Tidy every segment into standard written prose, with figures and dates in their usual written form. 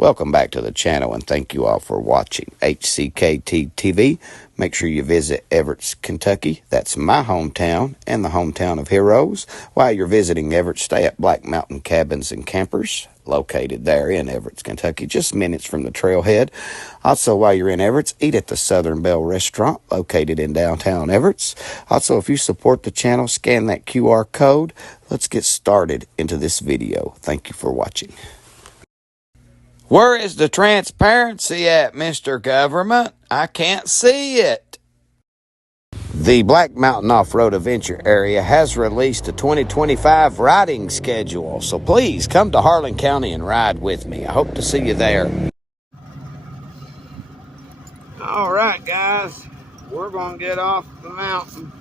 Welcome back to the channel, and thank you all for watching HCKT TV. Make sure you visit Everett, Kentucky. That's my hometown and the hometown of heroes. While you're visiting Everett, stay at Black Mountain Cabins and Campers, located there in Everett, Kentucky, just minutes from the trailhead. Also, while you're in Everett, eat at the Southern Belle Restaurant, located in downtown Everett. Also, if you support the channel, scan that QR code. Let's get started into this video. Thank you for watching. Where is the transparency at, Mr. Government? I can't see it. The Black Mountain Off-Road Adventure Area has released a 2025 riding schedule, so please come to Harlan County and ride with me. I hope to see you there. All right, guys, we're going to get off the mountain.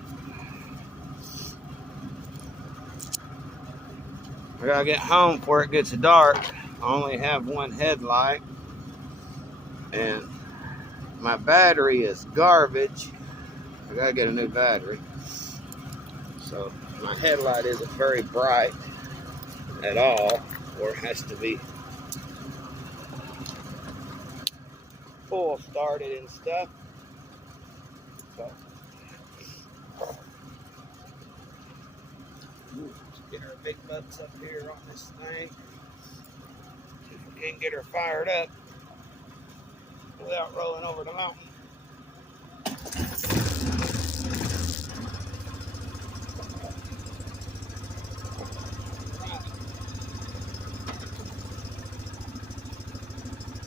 I got to get home before it gets dark. I only have one headlight, and my battery is garbage. I gotta get a new battery. So my headlight isn't very bright at all, or it has to be full started and stuff. So let's get our big butts up here on this thing. See if we can get her fired up without rolling over the mountain.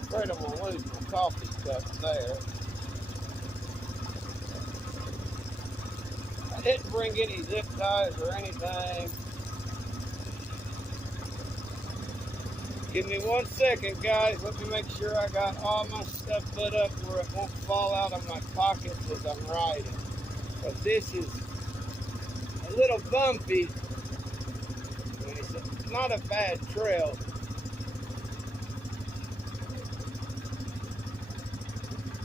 Afraid I'm gonna lose my coffee cup there. I didn't bring any zip ties or anything. Give me 1 second, guys. Let me make sure I got all my stuff put up where it won't fall out of my pockets as I'm riding. But this is a little bumpy. It's not a bad trail.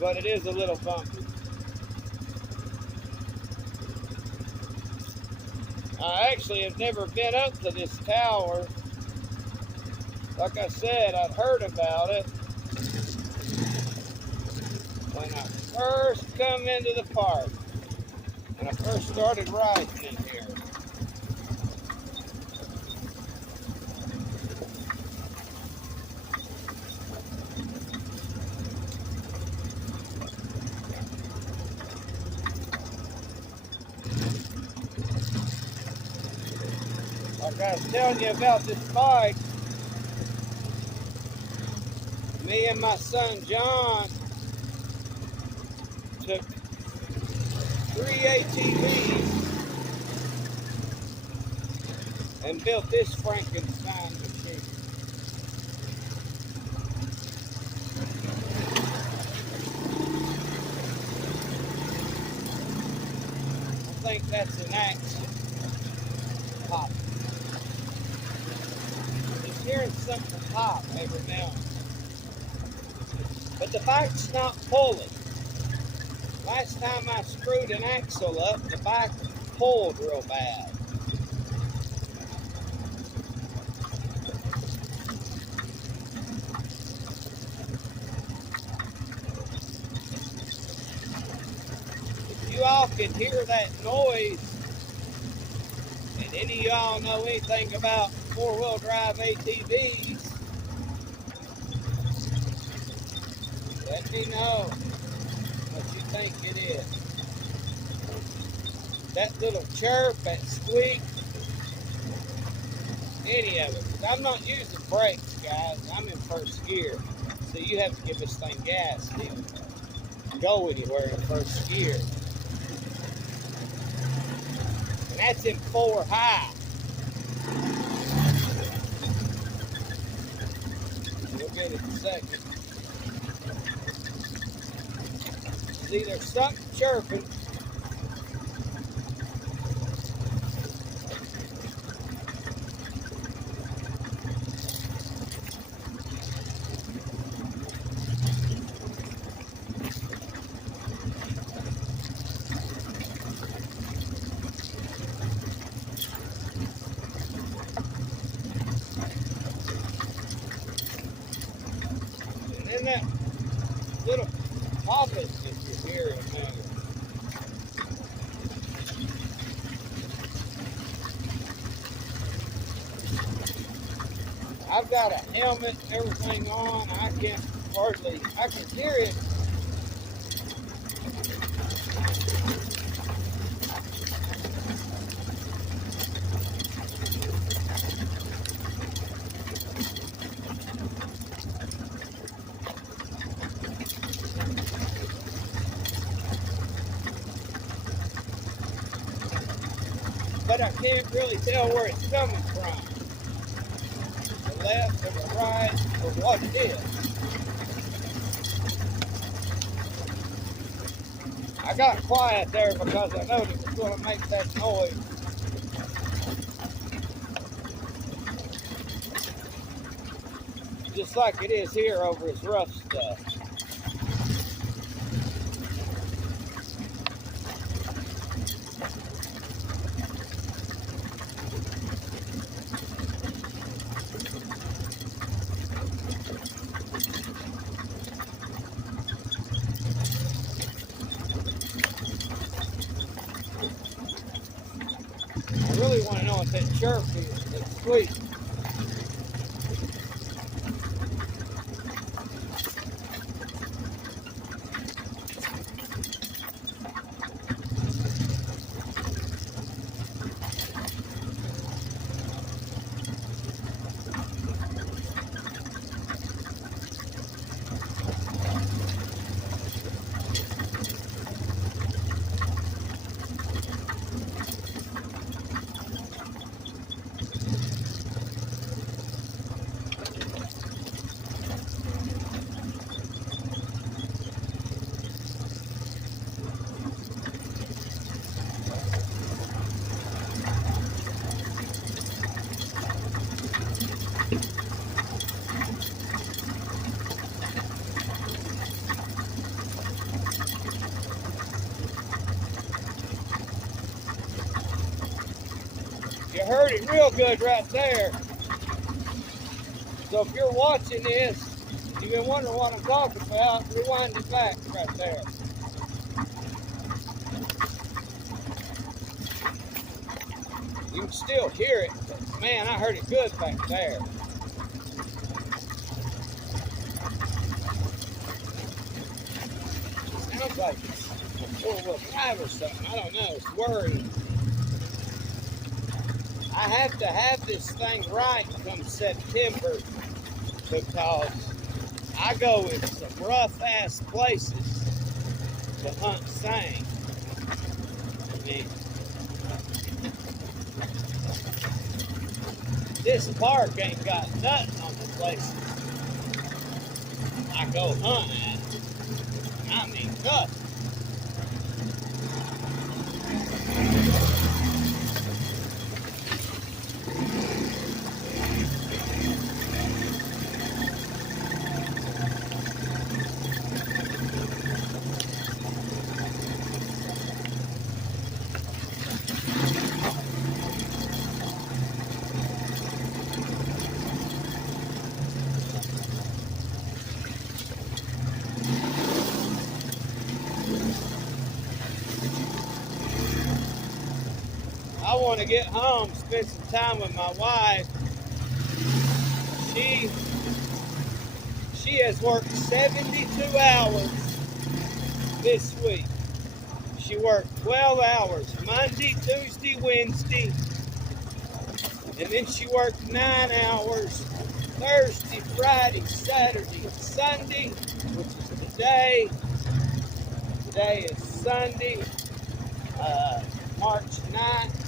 But it is a little bumpy. I actually have never been up to this tower. Like I said, I'd heard about it when I first come into the park. When I first started riding in here. Like I was telling you about this bike, me and my son John took 3 ATVs and built this Frankenstein machine. I think that's an axe pop. Just hearing something pop every now and then. But the bike's not pulling. Last time I screwed an axle up, the bike pulled real bad. If you all can hear that noise, and any of y'all know anything about four-wheel drive ATVs, let me know what you think it is. That little chirp, that squeak, any of it. I'm not using brakes, guys. I'm in first gear. So you have to give this thing gas to even go anywhere in first gear. And that's in 4 high. We'll get it in a second. See, there's something chirping. in that little office that you're hearing there. I've got a helmet, everything on. I can hear it. But I can't really tell where it's coming from. The left or the right or what it is. I got quiet there because I know it was going to make that noise. Just like it is here over his rough stuff. I really want to know what that chirp is. That's sweet. You heard it real good right there. So if you're watching this, you've been wondering what I'm talking about, rewind it back right there. You can still hear it, but man, I heard it good back there. Sounds like it's a four-wheel drive or something. I don't know. It's worrying. I have to have this thing right come September because I go in some rough-ass places to hunt seine. I mean, this park ain't got nothing on the places I go hunt at. I mean, nothing. I want to get home, spend some time with my wife. She has worked 72 hours this week. She worked 12 hours Monday, Tuesday, Wednesday, and then she worked 9 hours Thursday, Friday, Saturday, Sunday, which is today. Today is Sunday, March 9th.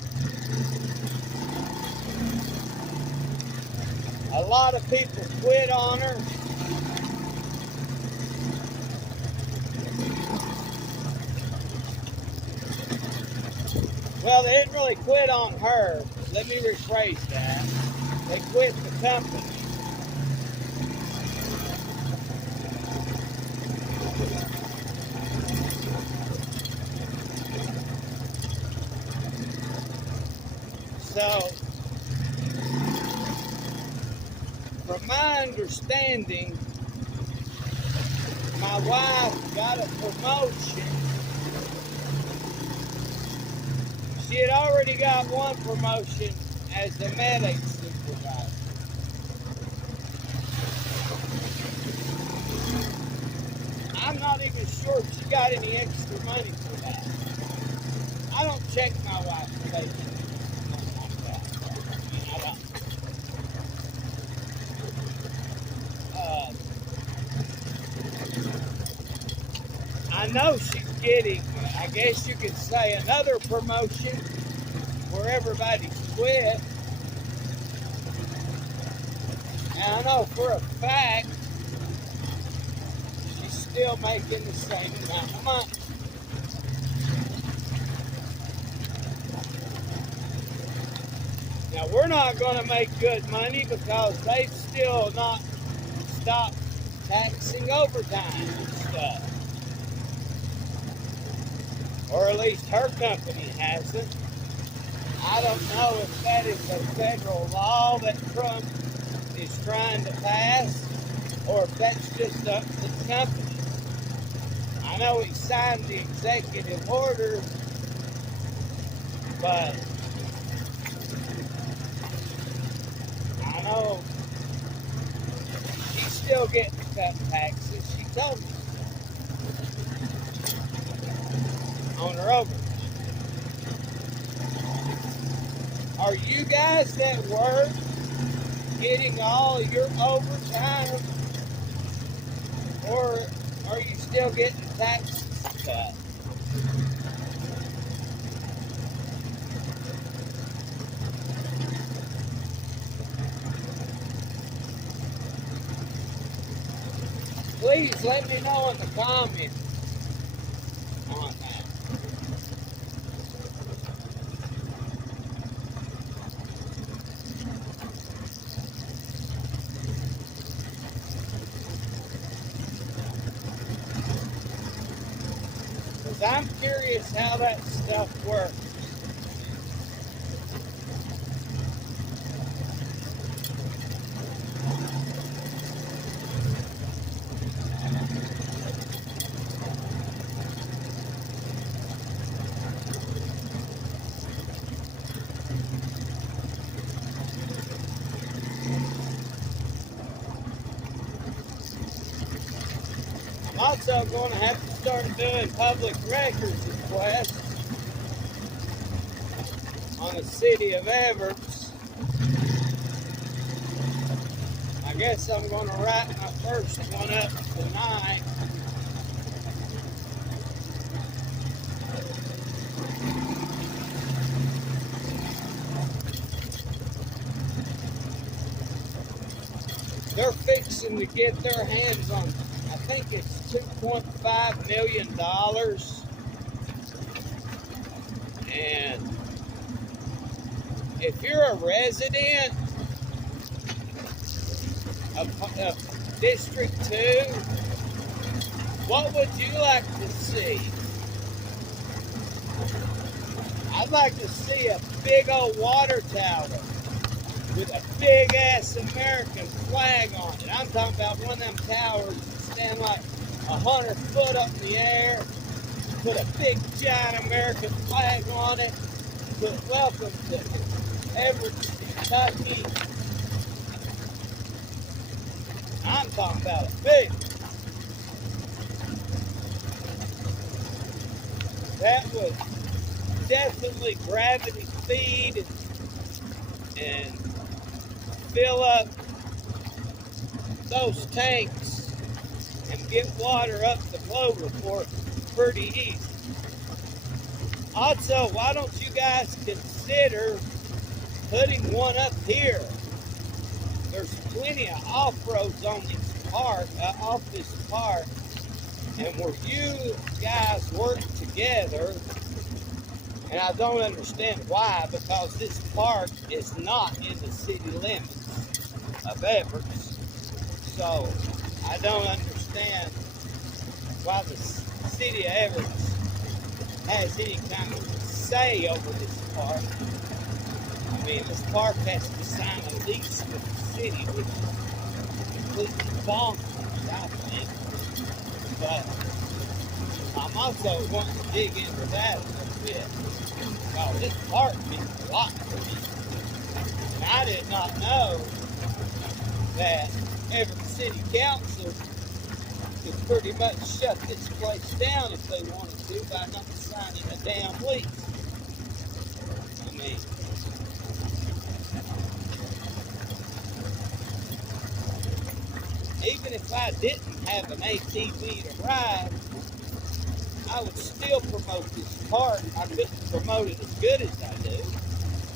A lot of people quit on her. Well, they didn't really quit on her. Let me rephrase that. They quit the company. So, from my understanding, my wife got a promotion. She had already got one promotion as a medic supervisor. I'm not even sure if she got any extra money for that. I don't check my wife's paycheck. I know she's getting, I guess you could say, another promotion where everybody's quit. And I know for a fact she's still making the same amount of money. Now, we're not going to make good money because they've still not stopped taxing overtime and stuff. Or at least her company hasn't. I don't know if that is a federal law that Trump is trying to pass, or if that's just up to the company. I know he signed the executive order, but I know she's still getting cut taxes. She told me on her overtime. Are you guys that work getting all your overtime, or are you still getting taxes cut? Please let me know in the comments on that. Because I'm curious how that stuff works. I'm also going to have to start doing public records requests on the city of Everett's. I guess I'm going to write my first one up tonight. They're fixing to get their hands on, I think it's $2.5 million. And if you're a resident of District 2, what would you like to see? I'd like to see a big old water tower with a big ass American flag on it. I'm talking about one of them towers that stand like 100 foot up in the air, put a big giant American flag on it, put welcome to Everett, Kentucky. I'm talking about a big. That would definitely gravity feed and fill up those tanks and get water up the Clover Fork pretty easy. Also, why don't you guys consider putting one up here? There's plenty of off-roads on this park, off this park, and where you guys work together. And I don't understand why, because this park is not in the city limits of Everett. So I don't understand why the city of Everett has any kind of say over this park. I mean, this park has to sign a lease with the city, which is completely bonkers, I think. But I'm also wanting to dig into that a little bit. Because this park means a lot to me. And I did not know that Everett City Council could pretty much shut this place down if they wanted to by not signing a damn lease. I mean, even if I didn't have an ATV to ride, I would still promote this park. I couldn't promote it as good as I do.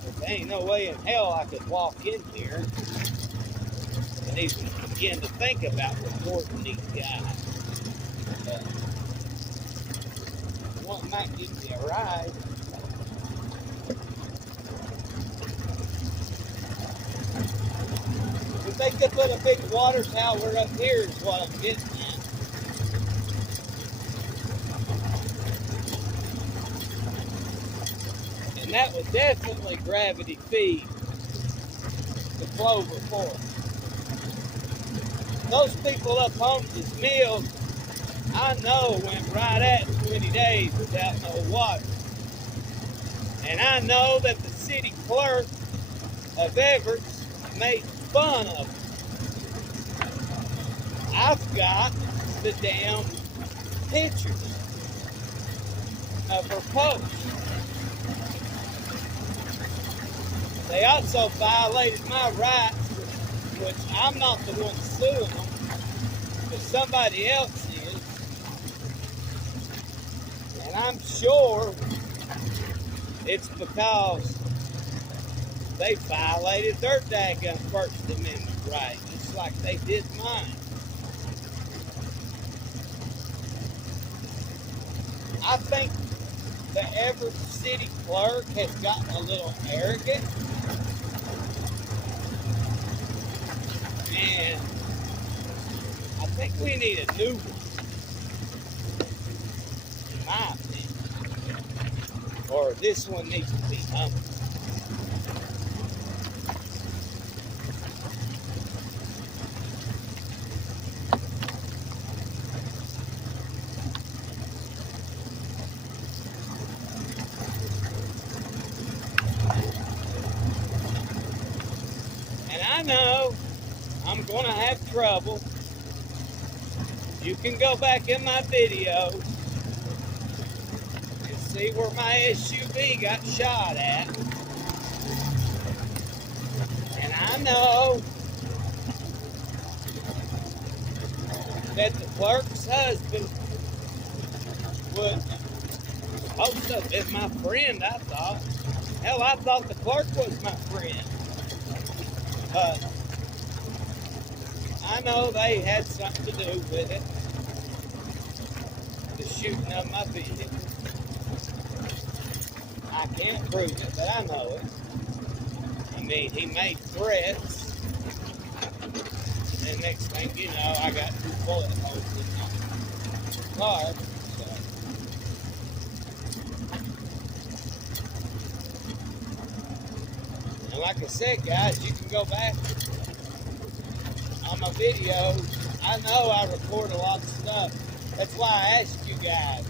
But there ain't no way in hell I could walk in here and even begin to think about reporting these guys. One might give me a ride. If they could put a big water tower up here is what I'm getting at. And that would definitely gravity feed the Clover Forest. Those people up Holmes' Mills, I know, went right at 20 days without no water. And I know that the city clerk of Everett made fun of it. I've got the damn pictures of her post. They also violated my rights, which I'm not the one suing them, but somebody else is. And I'm sure it's because they violated their daggone First Amendment right, just like they did mine. I think the Everett City Clerk has gotten a little arrogant. And I think we need a new one, in my opinion. Or this one needs to be humbled. And I know I'm going to have trouble. You can go back in my videos and see where my SUV got shot at. And I know that the clerk's husband was supposed to have been my friend, I thought. Hell, I thought the clerk was my friend. But I know they had something to do with it. The shooting of my vehicle. I can't prove it, but I know it. I mean, he made threats. And next thing you know, I got 2 bullet holes in my car. So. And like I said, guys, you can go back on my videos. I know I record a lot of stuff. That's why I asked you guys,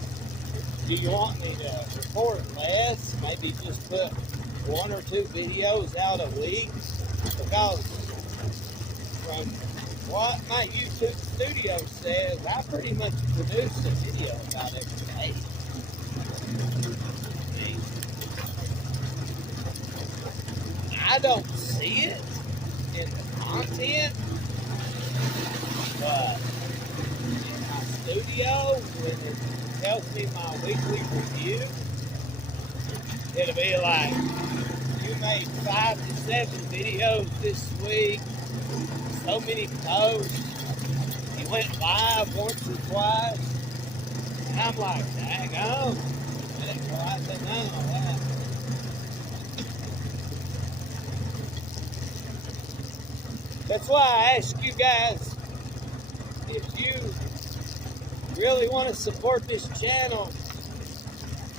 do you want me to record less? Maybe just put 1 or 2 videos out a week? Because from what my YouTube studio says, I pretty much produce a video about every day. I don't see it in the content, but in my studio, when it tells me my weekly review, it'll be like, you made 5 to 7 videos this week, so many posts, you went live once or twice, and I'm like, dang on, I didn't realize that none of that. That's why I ask you guys, if you really want to support this channel,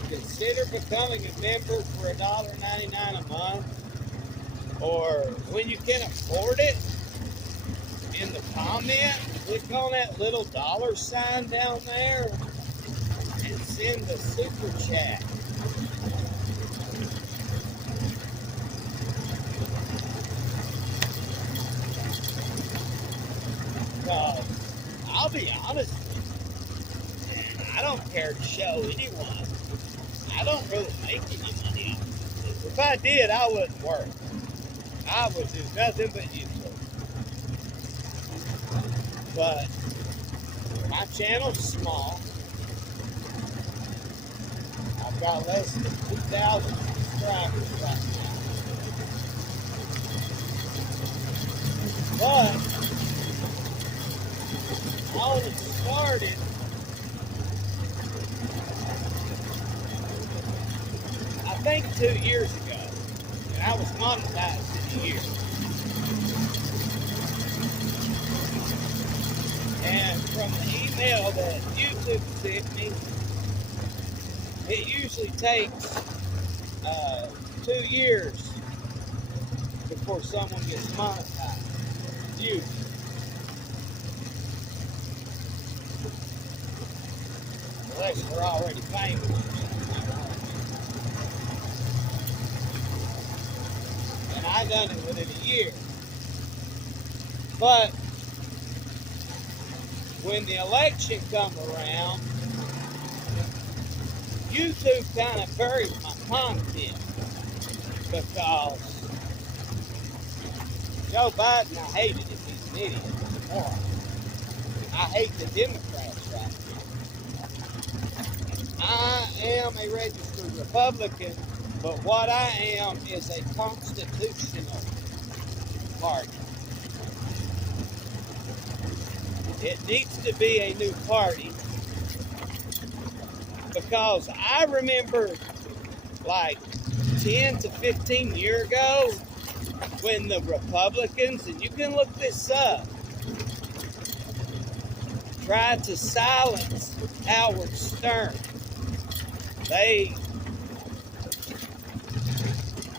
consider becoming a member for $1.99 a month, or when you can afford it, in the comments, click on that little $sign down there and send a super chat. I'll be honest with you, and I don't care to show anyone. I don't really make any money off of this. If I did, I wouldn't work. I would do nothing but YouTube. But my channel's small. I've got less than 2,000 subscribers right now. But I only started I think 2 years ago, and I was monetized in a year. And from the email that YouTube sent me, it usually takes 2 years before someone gets monetized. Usually. Unless they're already famous. And I done it within a year. But when the election come around, YouTube kind of buried my content because Joe Biden, I hated him. He's an idiot. He's a moron. I hate the Democrats right now. I am a registered Republican, but what I am is a constitutional party. It needs to be a new party because I remember like 10 to 15 years ago when the Republicans, and you can look this up, tried to silence Howard Stern. They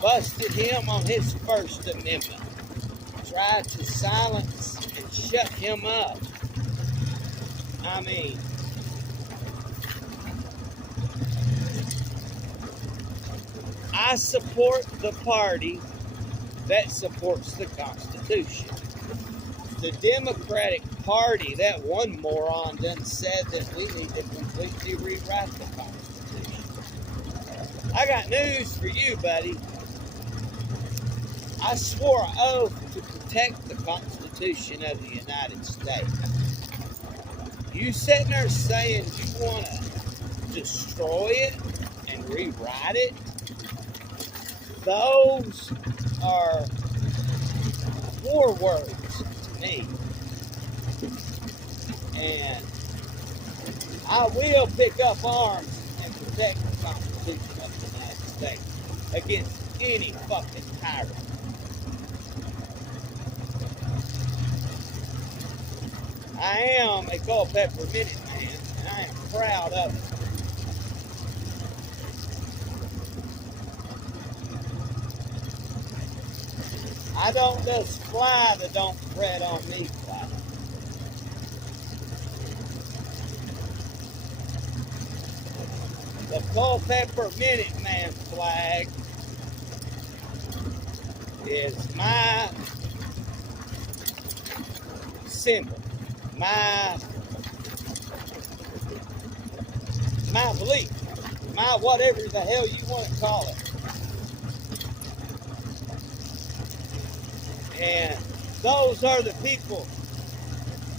busted him on his First Amendment, tried to silence and shut him up. I mean, I support the party that supports the Constitution. The Democratic Party, that one moron done said that we need to completely rewrite the Constitution. I got news for you, buddy. I swore an oath to protect the Constitution of the United States. You sitting there saying you want to destroy it and rewrite it? Those are war words to me. And I will pick up arms and protect the Constitution of the United States against any fucking tyrant. I am a Culpeper Minute Man, and I am proud of it. I don't just fly the don't tread on me flag. The Culpeper Minute Man flag is my symbol, my belief, my whatever the hell you want to call it. And those are the people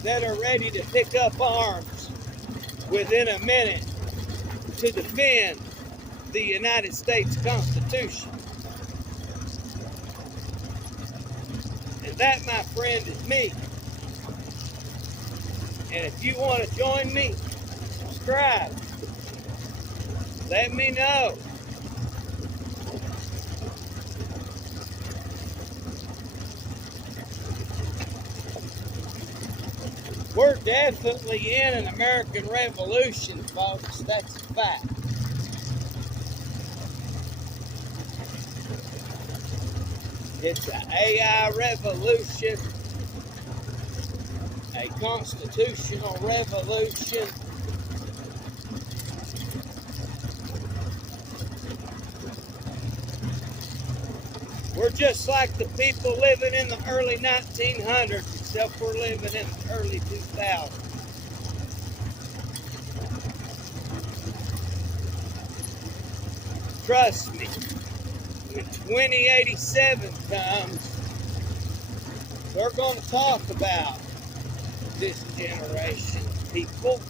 that are ready to pick up arms within a minute to defend the United States Constitution. And that, my friend, is me. And if you want to join me, subscribe. Let me know. We're definitely in an American Revolution, folks. That's a fact. It's an AI revolution, a constitutional revolution. We're just like the people living in the early 1900s, except we're living in the early 2000s. Trust me, when 2087 comes, they're going to talk about this generation of people,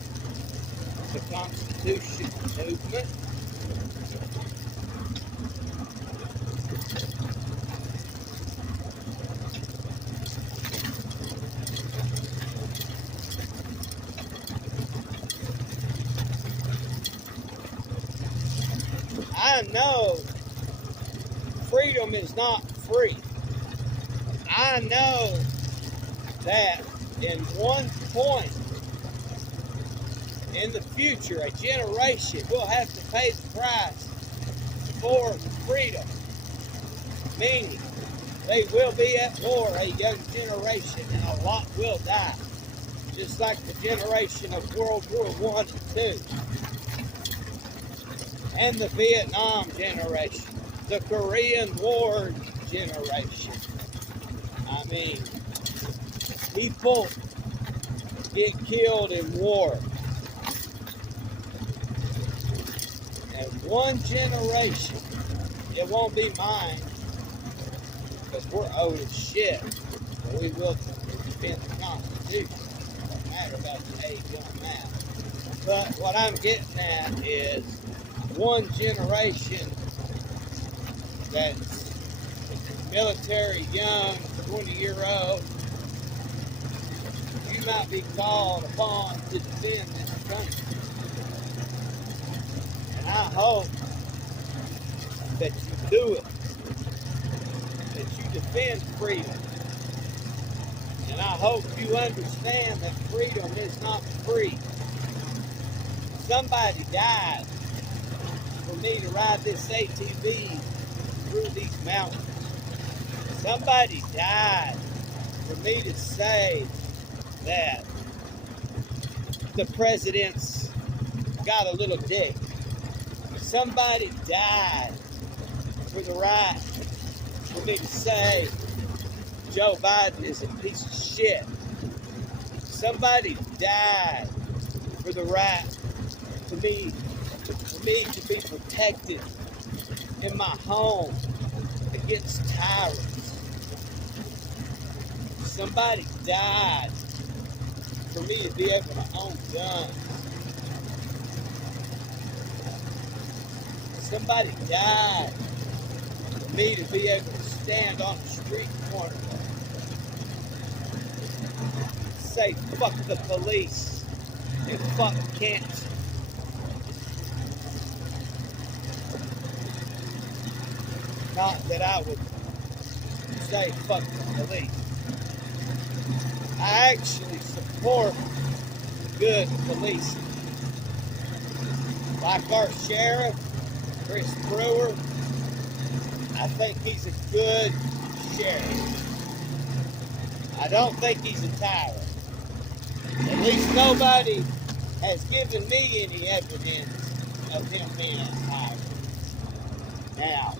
the Constitution movement. I know freedom is not free. I know that in one point in the future, a generation will have to pay the price for freedom. Meaning, they will be at war, a young generation, and a lot will die. Just like the generation of World War I and II. And the Vietnam generation. The Korean War generation. I mean, people get killed in war. And one generation, it won't be mine, because we're old as shit, but we will defend the Constitution. It doesn't matter about the age on that. But what I'm getting at is one generation that's military young, 20-year-old, you might be called upon to defend this country. And I hope that you do it, that you defend freedom. And I hope you understand that freedom is not free. Somebody died for me to ride this ATV through these mountains. Somebody died for me to say that the president's got a little dick. Somebody died for the right for me to say Joe Biden is a piece of shit. Somebody died for the right for me to be protected in my home against tyrants. Somebody died for me to be able to own guns. Somebody died for me to be able to stand on the street corner, say fuck the police and fuck cancer. Not that I would say fuck the police. I actually support good policing. Like our sheriff, Chris Brewer, I think he's a good sheriff. I don't think he's a tyrant. At least nobody has given me any evidence of him being a tyrant. Now,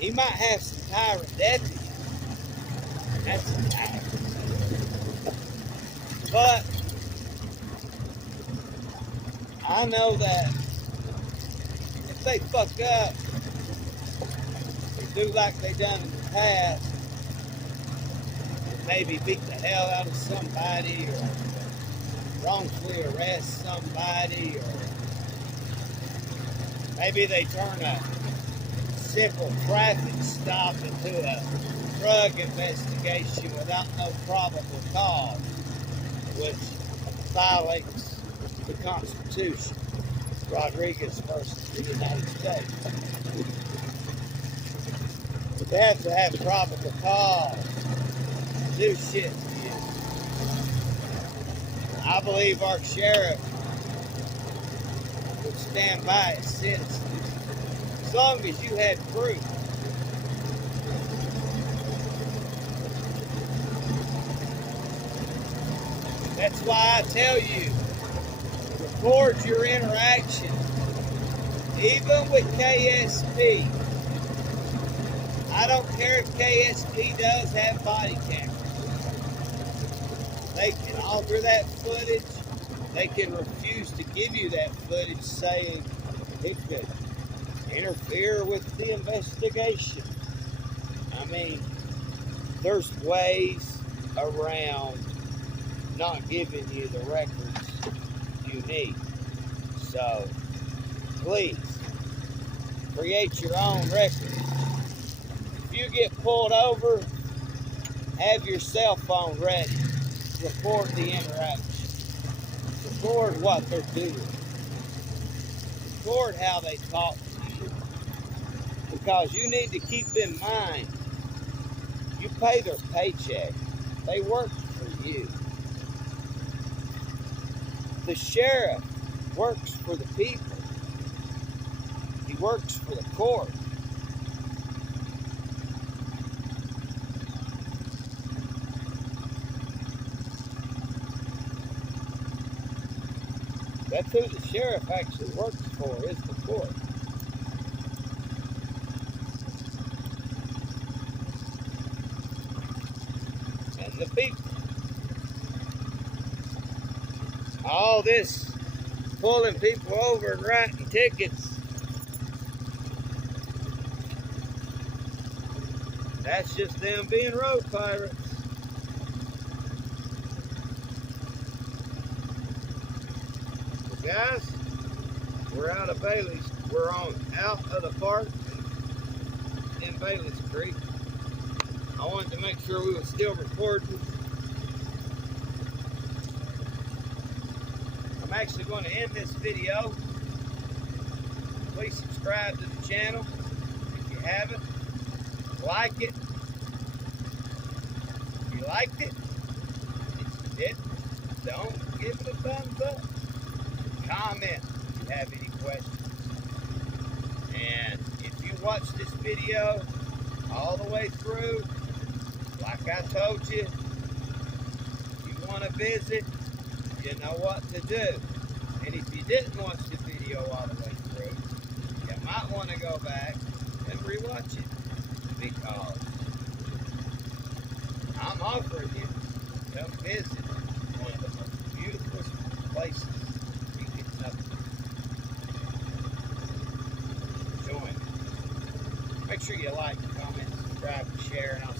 he might have some tyrant deputies. That's a tyrant. But I know that if they fuck up, they do like they done in the past, maybe beat the hell out of somebody or wrongfully arrest somebody, or maybe they turn a simple traffic stop into a drug investigation without no probable cause, which violates the Constitution. Rodriguez versus the United States. They have to have probable cause to do shit to you. I believe our sheriff would stand by his citizens as long as you had proof. That's why I tell you, record your interaction. Even with KSP, I don't care if KSP does have body cameras. They can alter that footage. They can refuse to give you that footage, saying it could interfere with the investigation. I mean, there's ways around not giving you the records you need. So, please, create your own record. If you get pulled over, have your cell phone ready. Record the interaction. Record what they're doing. Record how they talk to you. Because you need to keep in mind, you pay their paycheck. They work for you. The sheriff works for the people. He works for the court. That's who the sheriff actually works for, is the court. And the people. All this pulling people over and writing tickets, that's just them being road pirates. Well, guys, we're out of Bailey's. We're out of the park in Bailey's Creek. I wanted to make sure we were still recording. I'm actually going to end this video. Please subscribe to the channel if you haven't. Like it. If you liked it. If you didn't, don't give it a thumbs up. Comment if you have any questions. And if you watch this video all the way through, like I told you, if you want to visit, you know what to do. And if you didn't watch the video all the way through, you might want to go back and rewatch it, because I'm offering you to come visit one of the most beautiful places in Kentucky. Join me. Make sure you like, comment, subscribe, and share, and I'll